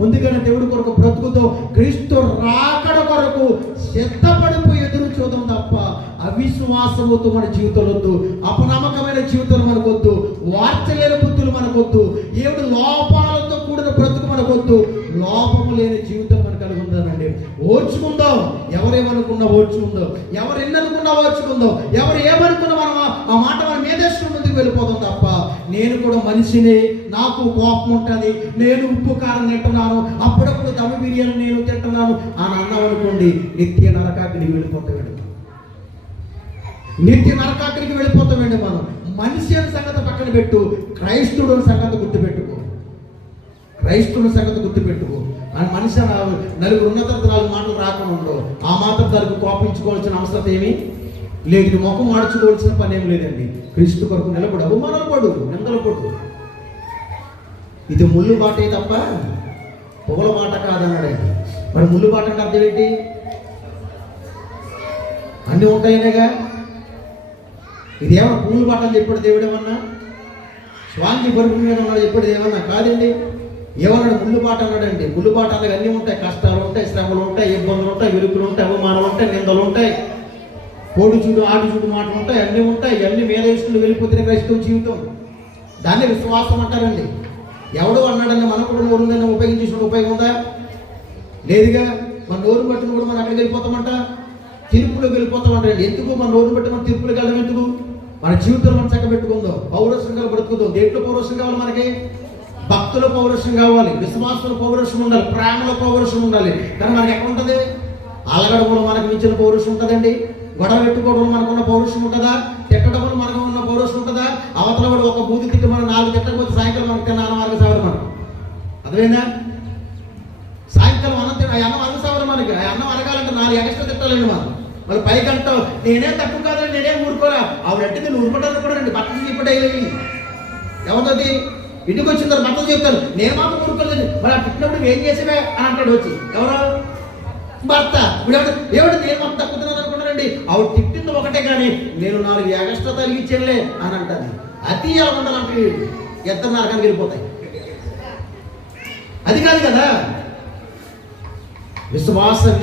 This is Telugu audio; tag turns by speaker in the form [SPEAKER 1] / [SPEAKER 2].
[SPEAKER 1] ముందుగానే దేవుడి కొరకు బ్రతుకుతో క్రీస్తు రాకడ కొరకు సిద్ధపడిపోయి ఎదురు చూద్దాం తప్ప అవిశ్వాసముతో మన జీవితంలో వద్దు అపనమ్మకమైన జీవితం మనకొద్దు వార్చలేని బుద్ధులు మనకొద్దు ఏడు లోపాలతో కూడిన బ్రతుకు మనకొద్దు లోపము లేని జీవితం మనకు కలిగి ఉందనండి ఓర్చుకుందాం. ఎవరేమనుకున్నా ఓర్చుకుందాం. ఎవరు ఎన్ననుకున్నా ఓర్చుకుందాం. ఎవరు ఏమనుకున్నా మనం ఆ- మాట మనం మీదేసుకుని ముందుకు వెళ్ళిపోదాం తప్ప నేను కూడా మనిషిని నాకు కోపం ఉంటుంది నేను ఉప్పు కారం తింటున్నాను అప్పుడప్పుడు దమ్ము బిర్యానీ నేను తింటున్నాను అని అన్నాం అనుకోండి నిత్య నరకాగ్ని వెళ్ళిపోతాడు నిత్య నరకాగ్నికి వెళ్ళిపోతామండి మనం. మనిషి అనే సంగతి పక్కన పెట్టు క్రైస్తవుడు సంగతి గుర్తుపెట్టుకో. క్రైస్తువుల సంగతి గుర్తుపెట్టుకో. అని మనిషి అన్న- నలుగురు ఉన్నత నాలుగు మాటలు రాకుండా ఉండవు ఆ మాత్రం దానికి కోపించుకోవాల్సిన అవసరం ఏమి? లేదు ముఖం మార్చుకోవాల్సిన పని ఏం లేదండి. క్రీస్తు కొరకు నిలబడు అవమానాలు పడు నిందలు పడు. ఇది ముళ్ళు బాటే తప్ప పొగల మాట కాదన్నాడు. ఆయన. మరి ముళ్ళు బాట అంటే అర్థం ఏంటి? అన్నీ ఉంటాయినగా? ఇదేమన్నా పూలు బాటలు చెప్పాడు దేవుడు ఏమన్నా? స్వామి బరుపు మీద ఉన్నాడు చెప్పాడు ఏమన్నా? కాదండి. ఏమన్నాడు? ముళ్ళు బాట అన్నాడండి. ముళ్ళు బాట అన్నీ ఉంటాయి. కష్టాలు ఉంటాయి శ్రమలు ఉంటాయి ఇబ్బందులు ఉంటాయి విలుపులు ఉంటాయి అవమానాలు ఉంటాయి నిందలు ఉంటాయి. కోడి చూడు ఆడు చూడు మాటలు ఉంటాయి అన్నీ ఉంటాయి. అన్ని మీద వేసుకుని వెళ్ళిపోతున్న క్రైస్తవ జీవితం. దాన్ని విశ్వాసం అంటారండి. ఎవడు అన్నాడని మనం కూడా నోరు ఉందని ఉపయోగించేసిన ఉపయోగం ఉందా? లేదుగా. మన నోరు బట్టి కూడా మనం అక్కడికి వెళ్ళిపోతామంట? తీర్పులోకి వెళ్ళిపోతామంట ఎందుకు మన నోరు బట్టి మనం తీర్పులోకి వెళ్ళడం ఎందుకు? మన జీవితంలో మనం చక్క పెట్టుకుందాం. పౌరసంగా బ్రతుకుదాం. దేంట్లో పౌరసం కావాలి మనకి? భక్తుల పౌరుషం కావాలి. విశ్వాసుల పౌరుషం ఉండాలి. ప్రేమల పౌరుషం ఉండాలి. కానీ మనకి ఎక్కడ ఉంటుంది? అలగడంలో మనకు మించిన పౌరుషం ఉంటుందండి. గొడవ పెట్టుకోవడం మనకున్న పౌరుషం ఉంటుందా? తిట్టడంలో మనకు ఉన్న పౌరుషం ఉంటుందా? అవతల కూడా ఒక బూది తిట్టి మనం నాలుగు తిట్టకపోతే సాయంకాలం మనకి తిన్న అన్నమార్గ సావరు మనం అదేనా సాయంకాలం అన్న అన్నం అరగ సావరు మనకి. అన్నం అరగాలంటే నాలుగు ఎక్స్ట్రా తిట్టాలండి మనం. మరి పైకి అంటావు నేనే తక్కువ కాదని నేనే ఊరుకోరా. ఆవిడంటే నేను ఊరుకుంటాను కూడా రండి బట్టలు తీపడేయాలి ఎవరిది ఇంటికి వచ్చిన తర్వాత బట్టలు చెప్తాను నేను మాత్రం ఊరుకోలేదు. మరి ఆ పుట్టినప్పుడు ఏం చేసేవే? అని అంటాడు వచ్చి. ఎవరు? భర్త ఇప్పుడు ఎవడు నేను మాత్రం తక్కుతున్నాను అనుకున్నానండి ఆవిడ తిట్టింది ఒకటే కానీ నేను నాలుగు ఎగస్ట్రా తలిగించలే అని అంటది. అతి ఎలా ఉండాలంటే ఇద్దరు నరకానికి వెళ్ళిపోతాయి. అది కాదు కదా. విశ్వాసం